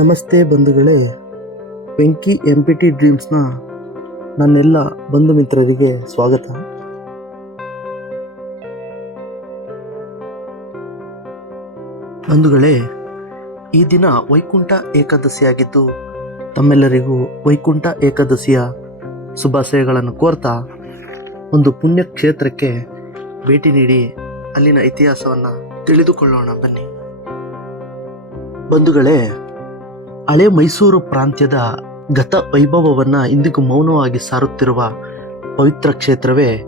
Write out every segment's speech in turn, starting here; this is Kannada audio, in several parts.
ನಮಸ್ತೆ ಬಂಧುಗಳೇ. ಬೆಂಕಿ ಎಂ ಪಿ ಟಿ ಡ್ರೀಮ್ಸ್ನ ನನ್ನೆಲ್ಲ ಬಂಧು ಮಿತ್ರರಿಗೆ ಸ್ವಾಗತ. ಬಂಧುಗಳೇ, ಈ ದಿನ ವೈಕುಂಠ ಏಕಾದಶಿಯಾಗಿದ್ದು ತಮ್ಮೆಲ್ಲರಿಗೂ ವೈಕುಂಠ ಏಕಾದಶಿಯ ಶುಭಾಶಯಗಳನ್ನು ಕೋರ್ತಾ ಒಂದು ಪುಣ್ಯ ಕ್ಷೇತ್ರಕ್ಕೆ ಭೇಟಿ ನೀಡಿ ಅಲ್ಲಿನ ಇತಿಹಾಸವನ್ನು ತಿಳಿದುಕೊಳ್ಳೋಣ ಬನ್ನಿ. ಬಂಧುಗಳೇ ಹಳೆ ಮೈಸೂರು ಪ್ರಾಂತ್ಯದ ಗತ ವೈಭವವನ್ನ ಇಂದಿಗೂ ಮೌನವಾಗಿ ಸಾರುತ್ತಿರುವ ಪವಿತ್ರ ಕ್ಷೇತ್ರವೇ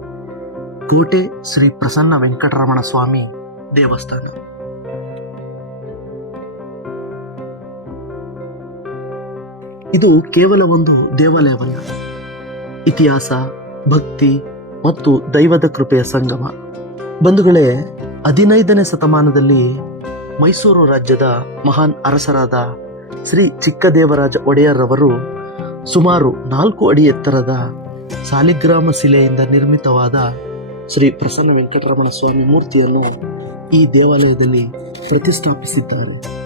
ಕೋಟೆ ಶ್ರೀ ಪ್ರಸನ್ನ ವೆಂಕಟರಮಣ ಸ್ವಾಮಿ ದೇವಸ್ಥಾನ. ಇದು ಕೇವಲ ಒಂದು ದೇವಾಲಯವಲ್ಲ. ಇತಿಹಾಸ, ಭಕ್ತಿ ಮತ್ತು ದೈವದ ಕೃಪೆಯ ಸಂಗಮ. ಬಂಧುಗಳೇ, ಹದಿನೈದನೇ ಶತಮಾನದಲ್ಲಿ ಮೈಸೂರು ರಾಜ್ಯದ ಮಹಾನ್ ಅರಸರಾದ ಶ್ರೀ ಚಿಕ್ಕದೇವರಾಜ ಒಡೆಯರ್ರವರು ಸುಮಾರು ನಾಲ್ಕು ಅಡಿ ಎತ್ತರದ ಸಾಲಿಗ್ರಾಮ ಶಿಲೆಯಿಂದ ನಿರ್ಮಿತವಾದ ಶ್ರೀ ಪ್ರಸನ್ನ ವೆಂಕಟರಮಣ ಸ್ವಾಮಿ ಮೂರ್ತಿಯನ್ನು ಈ ದೇವಾಲಯದಲ್ಲಿ ಪ್ರತಿಷ್ಠಾಪಿಸಿದ್ದಾರೆ.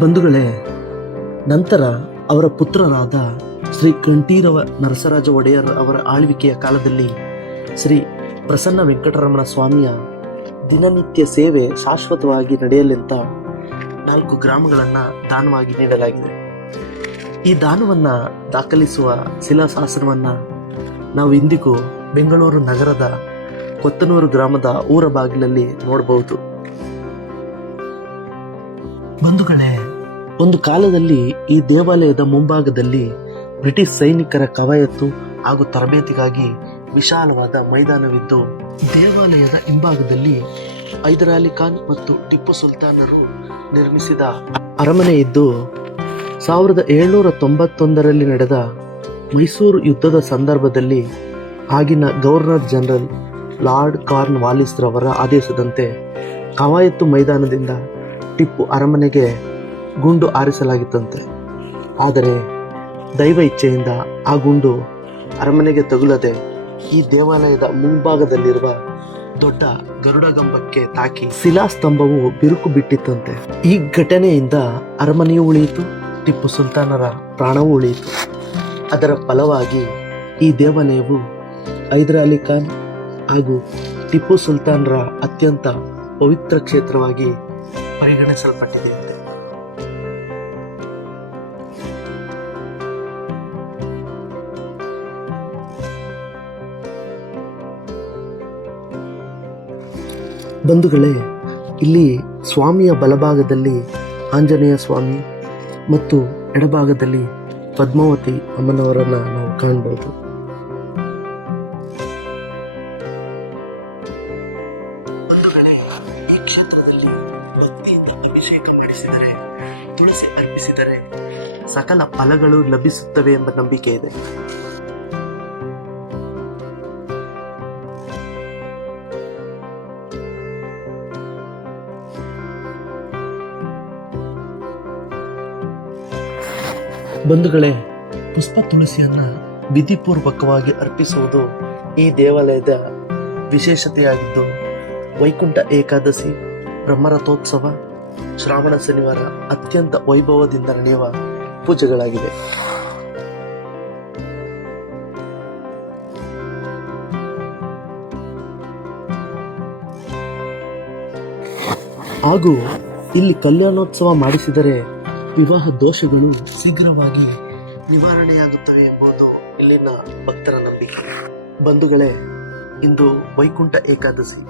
ಬಂಧುಗಳೇ, ನಂತರ ಅವರ ಪುತ್ರರಾದ ಶ್ರೀ ಕಂಠೀರವ ನರಸರಾಜ ಒಡೆಯರ್ ಅವರ ಆಳ್ವಿಕೆಯ ಕಾಲದಲ್ಲಿ ಶ್ರೀ ಪ್ರಸನ್ನ ವೆಂಕಟರಮಣ ಸ್ವಾಮಿಯ ದಿನನಿತ್ಯ ಸೇವೆ ಶಾಶ್ವತವಾಗಿ ನಡೆಯಲೆಂತ ನಾಲ್ಕು ಗ್ರಾಮಗಳನ್ನು ದಾನವಾಗಿ ನೀಡಲಾಗಿದೆ. ಈ ದಾನವನ್ನ ದಾಖಲಿಸುವ ಶಿಲಾಶಾಸನವನ್ನು ನಾವು ಇಂದಿಗೂ ಬೆಂಗಳೂರು ನಗರದ ಕೊತ್ತನೂರು ಗ್ರಾಮದ ಊರ ಬಾಗಿಲಲ್ಲಿ ನೋಡಬಹುದು ಬಂಧುಗಳೇ, ಒಂದು ಕಾಲದಲ್ಲಿ ಈ ದೇವಾಲಯದ ಮುಂಭಾಗದಲ್ಲಿ ಬ್ರಿಟಿಷ್ ಸೈನಿಕರ ಕವಾಯತ್ತು ಹಾಗೂ ತರಬೇತಿಗಾಗಿ ವಿಶಾಲವಾದ ಮೈದಾನವಿದ್ದು ದೇವಾಲಯದ ಹಿಂಭಾಗದಲ್ಲಿ ಹೈದರಾಲಿ ಖಾನ್ ಮತ್ತು ಟಿಪ್ಪು ಸುಲ್ತಾನರು ನಿರ್ಮಿಸಿದ ಅರಮನೆ ಇದ್ದು ಸಾವಿರದ ಏಳ್ನೂರ ತೊಂಬತ್ತೊಂದರಲ್ಲಿ ನಡೆದ ಮೈಸೂರು ಯುದ್ಧದ ಸಂದರ್ಭದಲ್ಲಿ ಆಗಿನ governor general lord Cornwallis ರವರ ಆದೇಶದಂತೆ ಕವಾಯತ್ತು ಮೈದಾನದಿಂದ ಟಿಪ್ಪು ಅರಮನೆಗೆ ಗುಂಡು ಆರಿಸಲಾಗಿತ್ತಂತೆ ಆದರೆ ದೈವ ಇಚ್ಛೆಯಿಂದ ಆ ಗುಂಡು ಅರಮನೆಗೆ ತಗುಲದೆ ಈ ದೇವಾಲಯದ ಮುಂಭಾಗದಲ್ಲಿರುವ ದೊಡ್ಡ ಗರುಡಗಂಬಕ್ಕೆ ತಾಕಿ ಶಿಲಾಸ್ತಂಭವು ಬಿರುಕು ಬಿಟ್ಟಿತ್ತಂತೆ. ಈ ಘಟನೆಯಿಂದ ಅರಮನೆಯೂ ಉಳಿಯಿತು, ಟಿಪ್ಪು ಸುಲ್ತಾನರ ಪ್ರಾಣವೂ ಉಳಿಯಿತು. ಅದರ ಫಲವಾಗಿ ಈ ದೇವಾಲಯವು ಹೈದರ್ ಅಲಿ ಖಾನ್ ಹಾಗೂ ಟಿಪ್ಪು ಸುಲ್ತಾನರ ಅತ್ಯಂತ ಪವಿತ್ರ ಕ್ಷೇತ್ರವಾಗಿ ಪರಿಗಣಿಸಲ್ಪಟ್ಟಿದೆ. ಬಂಧುಗಳೇ, ಇಲ್ಲಿ ಸ್ವಾಮಿಯ ಬಲಭಾಗದಲ್ಲಿ ಆಂಜನೇಯ ಸ್ವಾಮಿ ಮತ್ತು ಎಡಭಾಗದಲ್ಲಿ ಪದ್ಮಾವತಿ ಅಮ್ಮನವರನ್ನು ನಾವು ಕಾಣಬಹುದು ಸಕಲ ಫಲಗಳು ಲಭಿಸುತ್ತವೆ ಎಂಬ ನಂಬಿಕೆ ಇದೆ. ಬಂಧುಗಳೇ, ಪುಷ್ಪ ತುಳಸಿಯನ್ನ ವಿಧಿಪೂರ್ವಕವಾಗಿ ಅರ್ಪಿಸುವುದು ಈ ದೇವಾಲಯದ ವಿಶೇಷತೆಯಾಗಿದ್ದು, ವೈಕುಂಠ ಏಕಾದಶಿ, ಬ್ರಹ್ಮರಥೋತ್ಸವ, ಶ್ರಾವಣ ಶನಿವಾರ ಅತ್ಯಂತ ವೈಭವದಿಂದ ನಡೆಯುವ ಪೂಜೆಗಳಾಗಿವೆ. ಹಾಗೂ ಇಲ್ಲಿ ಕಲ್ಯಾಣೋತ್ಸವ ಮಾಡಿಸಿದರೆ ವಿವಾಹ ದೋಷಗಳು ಶೀಘ್ರವಾಗಿ ನಿವಾರಣೆಯಾಗುತ್ತವೆ ಎಂಬುದು ಇಲ್ಲಿನ ಭಕ್ತರ ನಂಬಿಕೆ. ಬಂಧುಗಳೇ, ಇಂದು ವೈಕುಂಠ ಏಕಾದಶಿ.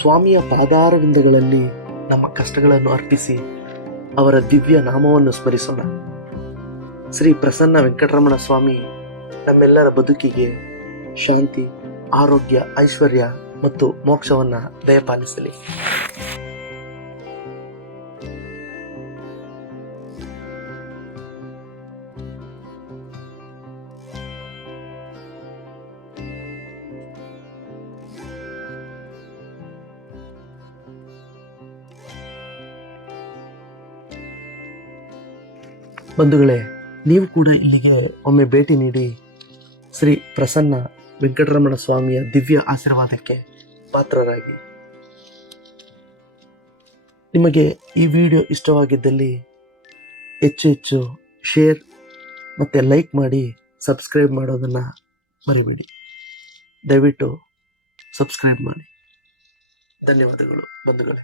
ಸ್ವಾಮಿಯ ಪಾದಾರವಿಂದಗಳಲ್ಲಿ ನಮ್ಮ ಕಷ್ಟಗಳನ್ನು ಅರ್ಪಿಸಿ ಅವರ ದಿವ್ಯ ನಾಮವನ್ನು ಸ್ಮರಿಸೋಣ. ಶ್ರೀ ಪ್ರಸನ್ನ ವೆಂಕಟರಮಣ ಸ್ವಾಮಿ ನಮ್ಮೆಲ್ಲರ ಬದುಕಿಗೆ ಶಾಂತಿ, ಆರೋಗ್ಯ, ಐಶ್ವರ್ಯ ಮತ್ತು ಮೋಕ್ಷವನ್ನು ದಯಪಾಲಿಸಲಿ. ಬಂಧುಗಳೇ, ನೀವು ಕೂಡ ಇಲ್ಲಿಗೆ ಒಮ್ಮೆ ಭೇಟಿ ನೀಡಿ ಶ್ರೀ ಪ್ರಸನ್ನ ವೆಂಕಟರಮಣ ಸ್ವಾಮಿಯ ದಿವ್ಯ ಆಶೀರ್ವಾದಕ್ಕೆ ಪಾತ್ರರಾಗಿ. ನಿಮಗೆ ಈ ವಿಡಿಯೋ ಇಷ್ಟವಾಗಿದ್ದಲ್ಲಿ ಹೆಚ್ಚು ಹೆಚ್ಚು ಶೇರ್ ಮತ್ತು ಲೈಕ್ ಮಾಡಿ, ಸಬ್ಸ್ಕ್ರೈಬ್ ಮಾಡೋದನ್ನು ಮರಿಬೇಡಿ. ದಯವಿಟ್ಟು ಸಬ್ಸ್ಕ್ರೈಬ್ ಮಾಡಿ. ಧನ್ಯವಾದಗಳು ಬಂಧುಗಳೇ.